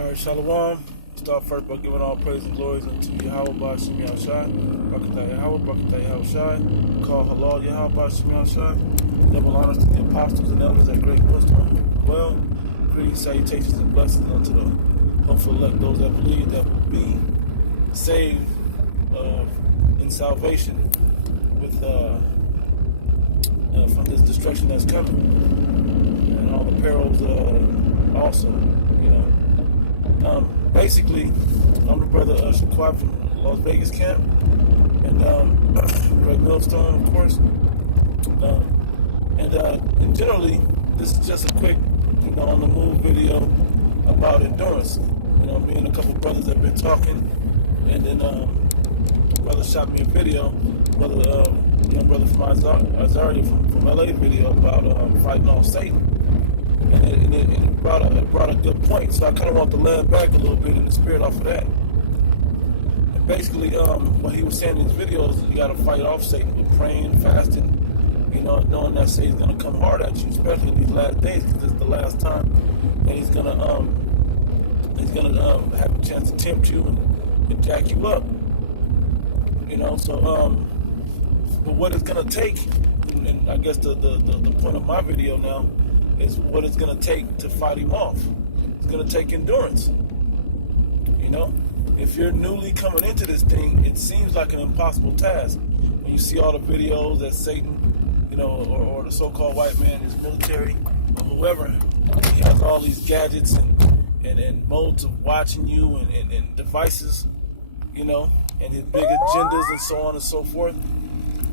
Alright, Shalom. Start first by giving all praise and glories unto Yahweh Ba'Shem Yahushai. Barakatah Yahweh, Barakatah Yahushai. Call halal Yahweh Ba'Shem Yahushai. Double honors to the apostles and elders at great wisdom. Well, greetings, salutations, and blessings unto the hopeful elect, those that believe that will be saved in salvation with from this destruction that's coming. And all the perils also, you know. Basically, I'm the brother Shaquat from Las Vegas camp, and Greg Millstone, of course. And generally, this is just a quick, on the move video about endurance. Me and a couple brothers have been talking, and then brother shot me a video, brother from Azaria from LA video about fighting off Satan. And it brought a good point, so I kind of want to land back a little bit in the spirit off of that. And basically, what he was saying in his videos, you got to fight off Satan with praying, fasting, knowing that Satan's going to come hard at you, especially in these last days, because it's the last time that he's going to have a chance to tempt you and jack you up. But what it's going to take, and I guess the point of my video now, is what it's going to take to fight him off. It's going to take endurance. If you're newly coming into this thing, it seems like an impossible task. When you see all the videos that Satan, or the so-called white man, his military, or whoever, he has all these gadgets and modes of watching you and devices, and his big agendas and so on and so forth.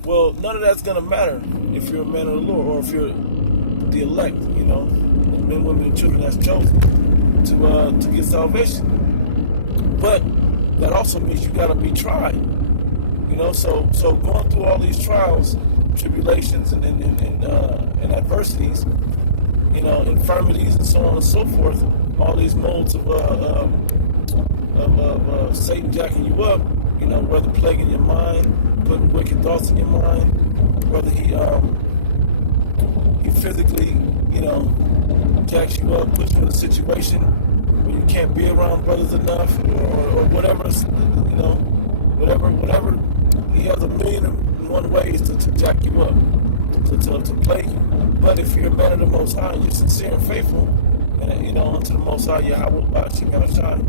Well, none of that's going to matter if you're a man of the Lord, or if you're the elect, the men, women, and children that's chosen to get salvation. But that also means you got to be tried. So going through all these trials, tribulations, and adversities, infirmities, and so on and so forth, all these modes of Satan jacking you up, whether plaguing your mind, putting wicked thoughts in your mind, whether he physically, jacks you up, puts you in a situation where you can't be around brothers enough, or whatever, whatever. He has a million and one ways to jack you up, to plague you. But if you're a man of the Most High, and you're sincere and faithful, and unto the Most High, Yahweh Ba'Shem Yahushai,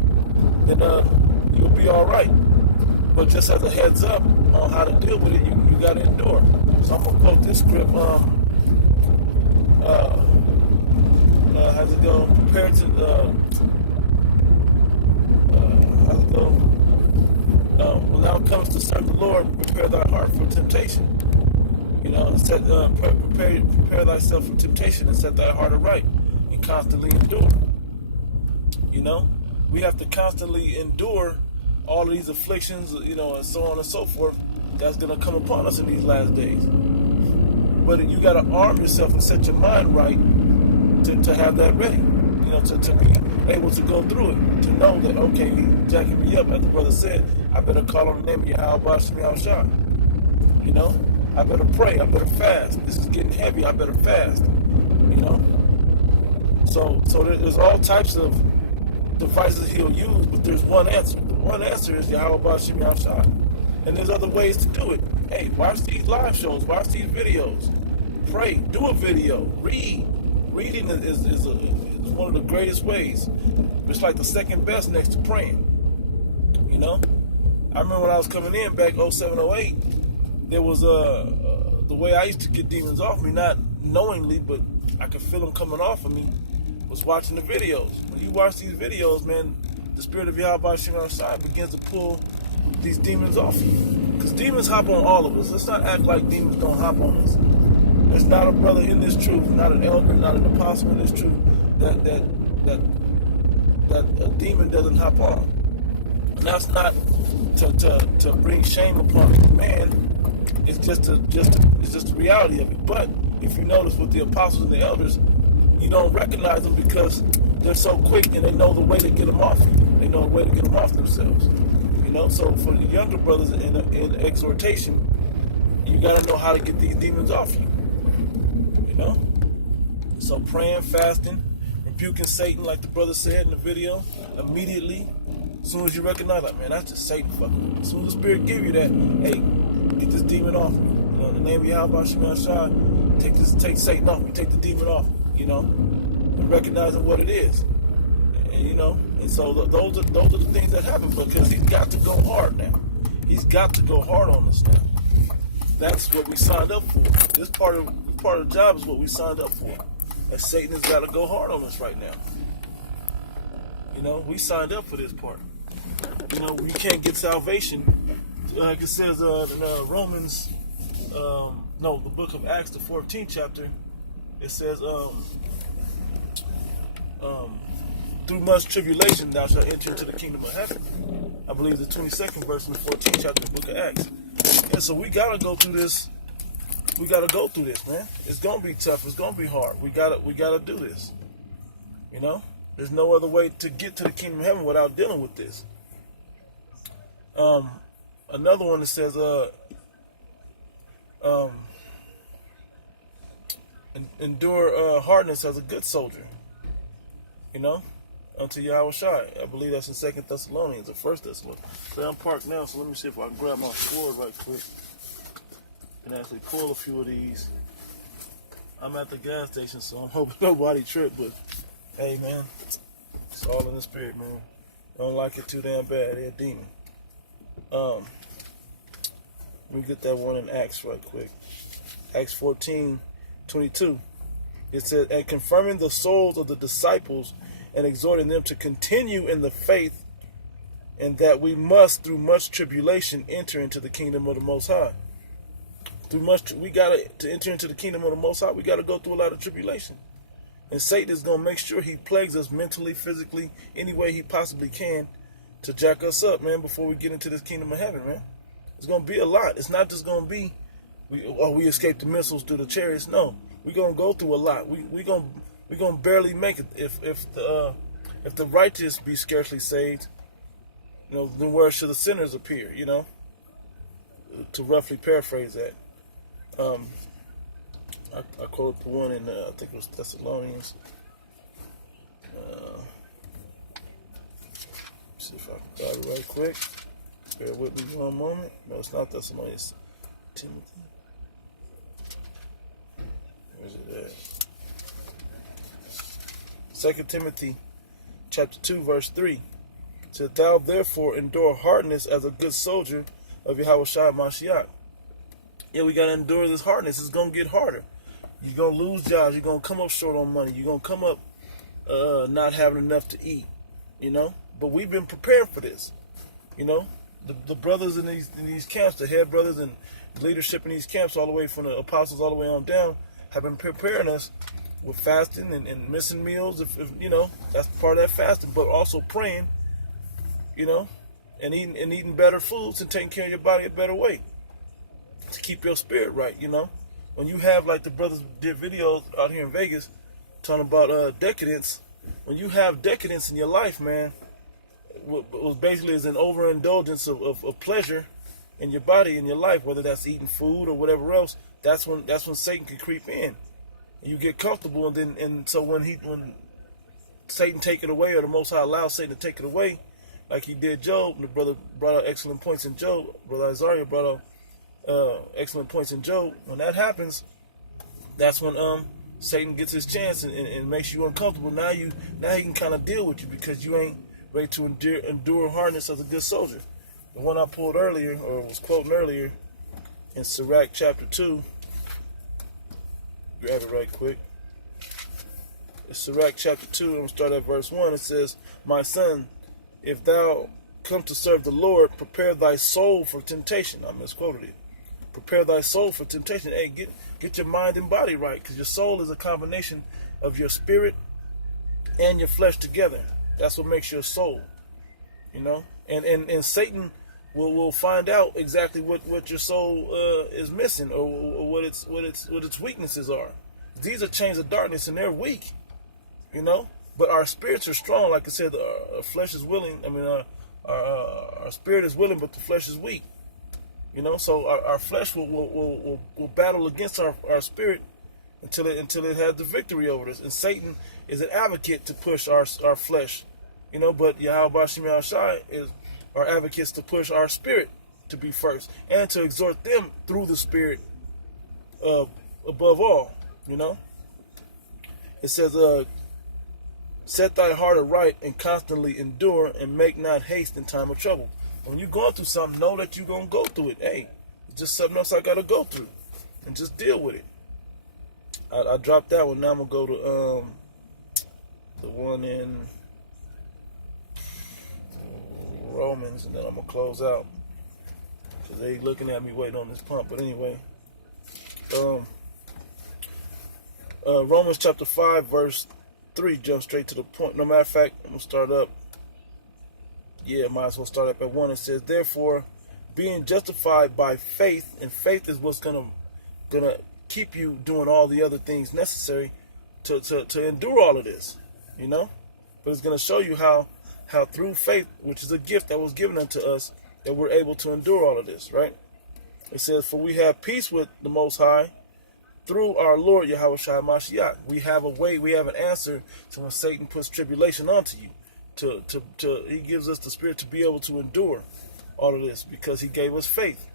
then you'll be all right. But just as a heads up on how to deal with it, you got to endure. So I'm gonna quote this script. How's it go? Prepare to, how's it go? When thou comes to serve the Lord, prepare thy heart for temptation. Prepare thyself for temptation and set thy heart aright, and constantly endure. We have to constantly endure all of these afflictions, and so on and so forth, that's going to come upon us in these last days. But you got to arm yourself and set your mind right to have that ready, to be able to go through it, to know that, okay, he's jacking me up, as the brother said, I better call on the name of Yahweh Ba'Shem Yahushai. I better pray, I better fast. This is getting heavy, I better fast. So there's all types of devices he'll use, but there's one answer. The one answer is Yahweh Ba'Shem Yahushai. And there's other ways to do it. Hey, watch these live shows, watch these videos, pray, do a video, read. Reading is one of the greatest ways. It's like the second best next to praying. I remember when I was coming in back 07, 08, there was the way I used to get demons off me, not knowingly, but I could feel them coming off of me, was watching the videos. When you watch these videos, man, the spirit of Yahweh Ba'Shem Yahushai begins to pull these demons off you. Because demons hop on all of us. Let's not act like demons don't hop on us. There's not a brother in this truth, not an elder, not an apostle in this truth, that a demon doesn't hop on. And that's not to bring shame upon any man. It's just the reality of it. But if you notice with the apostles and the elders, you don't recognize them because they're so quick and they know the way to get them off you. They know the way to get them off themselves. So for the younger brothers in exhortation, you got to know how to get these demons off you. So praying, fasting, rebuking Satan, like the brother said in the video, immediately. As soon as you recognize, like, man, that's just Satan fucking with me. As soon as the Spirit give you that, hey, get this demon off me. You know, in the name of Yahweh Shemashah, take Satan off me, take the demon off me, you know, and recognizing what it is. And, you know, and so those are the things that happen, because he's got to go hard now. He's got to go hard on us now. That's what we signed up for. This part of the job is what we signed up for. And Satan has got to go hard on us right now. You know, we signed up for this part. You know, we can't get salvation. Like it says in Romans, no, the book of Acts, the 14th chapter, it says, through much tribulation thou shalt enter into the kingdom of heaven. I believe the 22nd verse in the 14th chapter of the book of Acts. And so we gotta go through this. We gotta go through this, man. It's gonna be tough. It's gonna be hard. We gotta do this. You know, there's no other way to get to the kingdom of heaven without dealing with this. Another one that says, endure hardness as a good soldier. You know, unto Yahweh Shai. I believe that's in 2 Thessalonians or 1 Thessalonians. So I'm parked now, so let me see if I can grab my sword right quick and actually pull a few of these. I'm at the gas station, so I'm hoping nobody tripped, but hey, man, it's all in the spirit, man. Don't like it too damn bad. They're a demon. Let me get that one in Acts right quick. Acts 14:22. It says, and confirming the souls of the disciples and exhorting them to continue in the faith, and that we must, through much tribulation, enter into the kingdom of the Most High. To enter into the kingdom of the Most High, we got to go through a lot of tribulation. And Satan is going to make sure he plagues us mentally, physically, any way he possibly can to jack us up, man, before we get into this kingdom of heaven, man. It's going to be a lot. It's not just going to be, we escaped the missiles through the chariots. No, we're going to go through a lot. We're going to barely make it. If the righteous be scarcely saved, you know, then where should the sinners appear, you know? To roughly paraphrase that. I quote the one in, I think it was Thessalonians. See if I can grab it right quick. Bear with me one moment. No, it's not Thessalonians. Timothy. Where's it at? 2 Timothy chapter 2, verse 3. It says, thou therefore endure hardness as a good soldier of Yahweh Shai Mashiach. Yeah, we got to endure this hardness. It's going to get harder. You're going to lose jobs. You're going to come up short on money. You're going to come up not having enough to eat, you know. But we've been prepared for this, you know. The brothers in these camps, the head brothers and the leadership in these camps, all the way from the apostles all the way on down, have been preparing us with fasting and missing meals, if you know, that's part of that fasting, but also praying, you know, and eating better foods and taking care of your body a better way to keep your spirit right, you know. When you have, like the brothers did videos out here in Vegas talking about decadence, when you have decadence in your life, man, what basically is an overindulgence of pleasure in your body, in your life, whether that's eating food or whatever else, that's when Satan can creep in. And you get comfortable, and so when Satan take it away, or the Most High allows Satan to take it away, like he did Job, and the brother brought out excellent points in Job, Brother Isaiah brought out excellent points in Job. When that happens, that's when Satan gets his chance and makes you uncomfortable. Now he can kind of deal with you because you ain't ready to endure hardness as a good soldier. The one I pulled earlier, or was quoting earlier, in Sirach chapter 2. Grab it right quick. It's Sirach chapter 2. I'm going to start at verse 1. It says, my son, if thou come to serve the Lord, prepare thy soul for temptation. I misquoted it. Prepare thy soul for temptation. Hey, get your mind and body right, because your soul is a combination of your spirit and your flesh together. That's what makes your soul, you know. And Satan will find out exactly what your soul is missing, or what its weaknesses are. These are chains of darkness, and they're weak, you know. But our spirits are strong. Like I said, our flesh is willing. I mean, our spirit is willing, but the flesh is weak. You know, so our flesh will battle against our spirit until it has the victory over us. And Satan is an advocate to push our flesh, but Yahweh Shemi Shai is our advocates to push our spirit to be first and to exhort them through the spirit above all. It says, set thy heart aright and constantly endure and make not haste in time of trouble. When you're going through something, know that you're going to go through it. Hey, it's just something else I got to go through, and just deal with it. I dropped that one. Now I'm going to go to the one in Romans, and then I'm going to close out, because they looking at me waiting on this pump. But anyway, Romans chapter 5, verse 3, jump straight to the point. No matter of fact, I'm going to start up. Yeah, might as well start up at 1. It says, therefore, being justified by faith, and faith is what's gonna keep you doing all the other things necessary to endure all of this, But it's gonna show you how through faith, which is a gift that was given unto us, that we're able to endure all of this, right? It says, for we have peace with the Most High through our Lord Yahweh Shai Mashiach. We have a way, we have an answer to when Satan puts tribulation onto you. He gives us the spirit to be able to endure all of this because he gave us faith,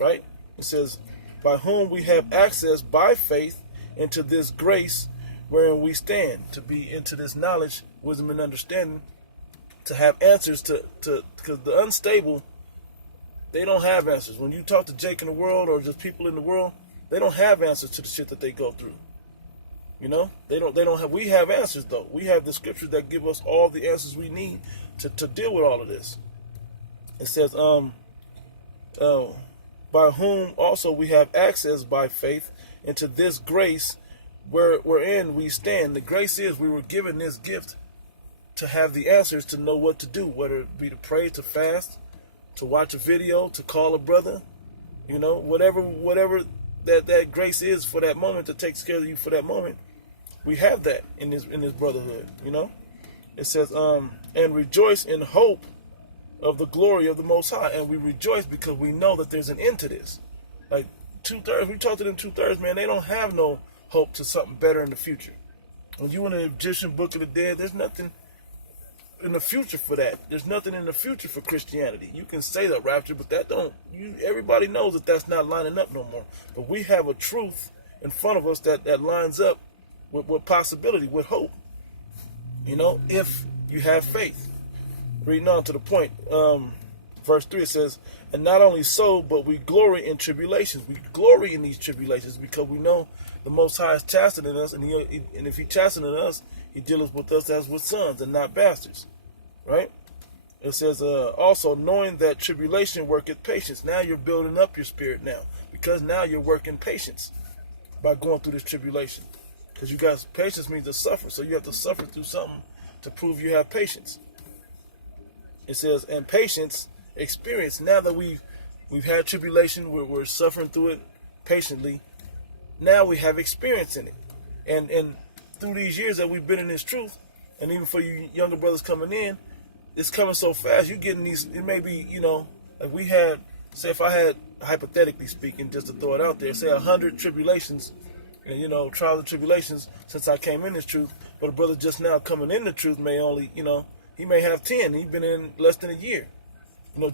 right? It says, by whom we have access by faith into this grace wherein we stand, to be into this knowledge, wisdom, and understanding, to have answers because the unstable, they don't have answers. When you talk to Jake in the world or just people in the world, they don't have answers to the shit that they go through. They don't have. We have answers though. We have the scriptures that give us all the answers we need to deal with all of this. It says, by whom also we have access by faith into this grace wherein we stand. The grace is we were given this gift to have the answers to know what to do, whether it be to pray, to fast, to watch a video, to call a brother, whatever that grace is for that moment, that takes care of you for that moment. We have that in this brotherhood, It says, and rejoice in hope of the glory of the Most High. And we rejoice because we know that there's an end to this. Like 2/3, we talked to them 2/3, man, they don't have no hope to something better in the future. When you in the Egyptian Book of the Dead, there's nothing in the future for that. There's nothing in the future for Christianity. You can say the rapture, but everybody knows that that's not lining up no more. But we have a truth in front of us that lines up with possibility, with hope. If you have faith. Reading on to the point, verse 3, it says, and not only so, but we glory in tribulations. We glory in these tribulations because we know the Most High is chastening us, and if he chastening us, he deals with us as with sons and not bastards, right? It says, also knowing that tribulation worketh patience. Now you're building up your spirit now, because now you're working patience by going through this tribulation. Because you guys, patience means to suffer, so you have to suffer through something to prove you have patience. It says, and patience, experience. Now that we've had tribulation, we're suffering through it patiently. Now we have experience in it, and through these years that we've been in this truth, and even for you younger brothers coming in, it's coming so fast. You're getting these. It may be, like we had. Say if I had, hypothetically speaking, just to throw it out there, say 100 tribulations. And, trials and tribulations since I came in this truth. But a brother just now coming in the truth may only, he may have 10. He's been in less than a year.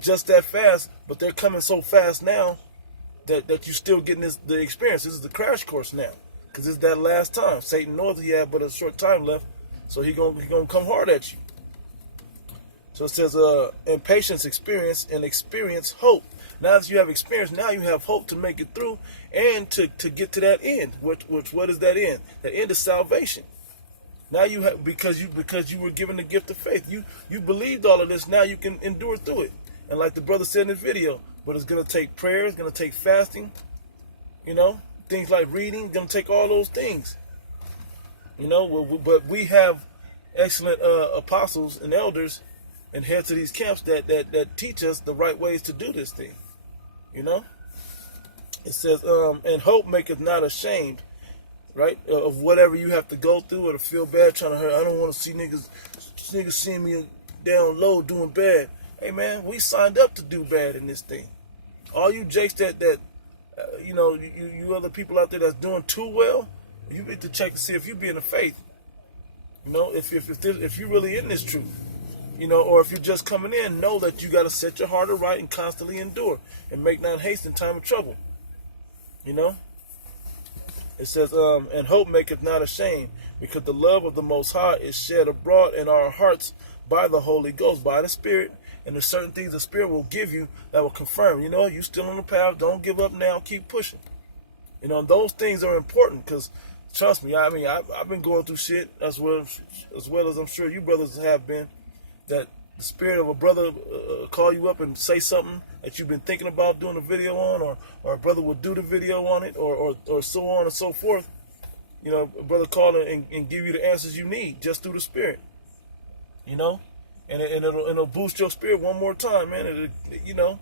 Just that fast. But they're coming so fast now that you're still getting the experience. This is the crash course now. Because it's that last time. Satan knows he had but a short time left. So he gonna come hard at you. So it says, and patience experience, and experience hope. Now that you have experience, now you have hope to make it through and to get to that end. What is that end? That end is salvation. Now you have, because you were given the gift of faith. You believed all of this. Now you can endure through it. And like the brother said in the video, but it's gonna take prayer. It's gonna take fasting. Things like reading. It's gonna take all those things. But we have excellent apostles and elders and heads to these camps that teach us the right ways to do this thing. It says, and hope maketh not ashamed, right? Of whatever you have to go through or to feel bad trying to hurt. I don't want to see niggas seeing me down low doing bad. Hey man, we signed up to do bad in this thing. All you jakes that you other people out there that's doing too well, You need to check to see if you be in the faith. You know, if you're really in this truth. You know, or if you're just coming in, know that you got to set your heart right and constantly endure and make not haste in time of trouble. You know, it says, and hope maketh not ashamed, because the love of the Most High is shed abroad in our hearts by the Holy Ghost, by the Spirit. And there's certain things the Spirit will give you that will confirm, you know, you still on the path, don't give up now, keep pushing. You know, those things are important because, trust me, I mean, I've been going through shit as well as I'm sure you brothers have been. That the spirit of a brother call you up and say something that you've been thinking about doing a video on, or a brother will do the video on it, or so on and so forth. You know, a brother call and give you the answers you need just through the Spirit. You know, and it'll boost your spirit one more time, man. You know,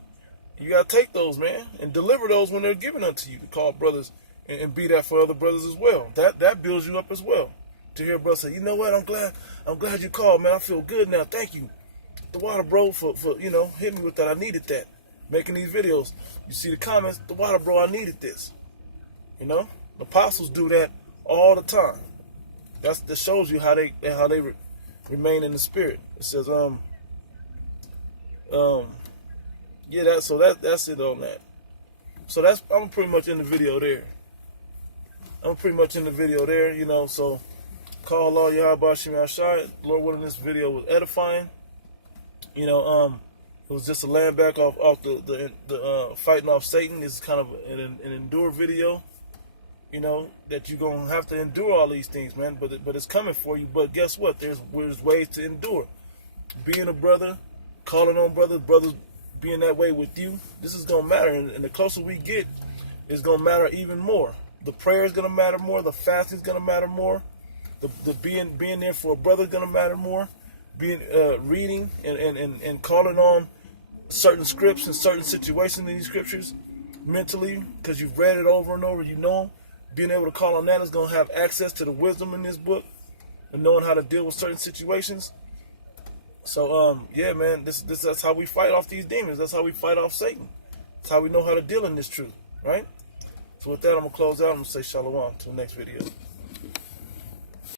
you gotta take those, man, and deliver those when they're given unto you. To call brothers and be that for other brothers as well. That builds you up as well. To hear a brother say, you know what, I'm glad you called, man. I feel good now. Thank you, the water bro, for you know, hit me with that. I needed that. Making these videos, you see the comments, the water bro, I needed this. You know, the apostles do that all the time. That shows you how they remain in the Spirit. It says yeah, that's it on that. So I'm pretty much in the video there. You know, so. Call Allah Yahweh Shem Yahshai. Lord willing, this video was edifying. You know, it was just a land back off the fighting off Satan. This is kind of an endure video. You know, that you're gonna have to endure all these things, man. But it's coming for you. But guess what? There's ways to endure. Being a brother, calling on brothers being that way with you. This is gonna matter, and the closer we get, it's gonna matter even more. The prayer is gonna matter more. The fasting is gonna matter more. The being there for a brother is gonna matter more. Being reading and calling on certain scripts and certain situations in these scriptures mentally, because you've read it over and over, you know them. Being able to call on that is gonna have access to the wisdom in this book and knowing how to deal with certain situations. So yeah, man, that's how we fight off these demons. That's how we fight off Satan. That's how we know how to deal in this truth, right? So with that, I'm gonna close out. I'm gonna say shalom to the next video.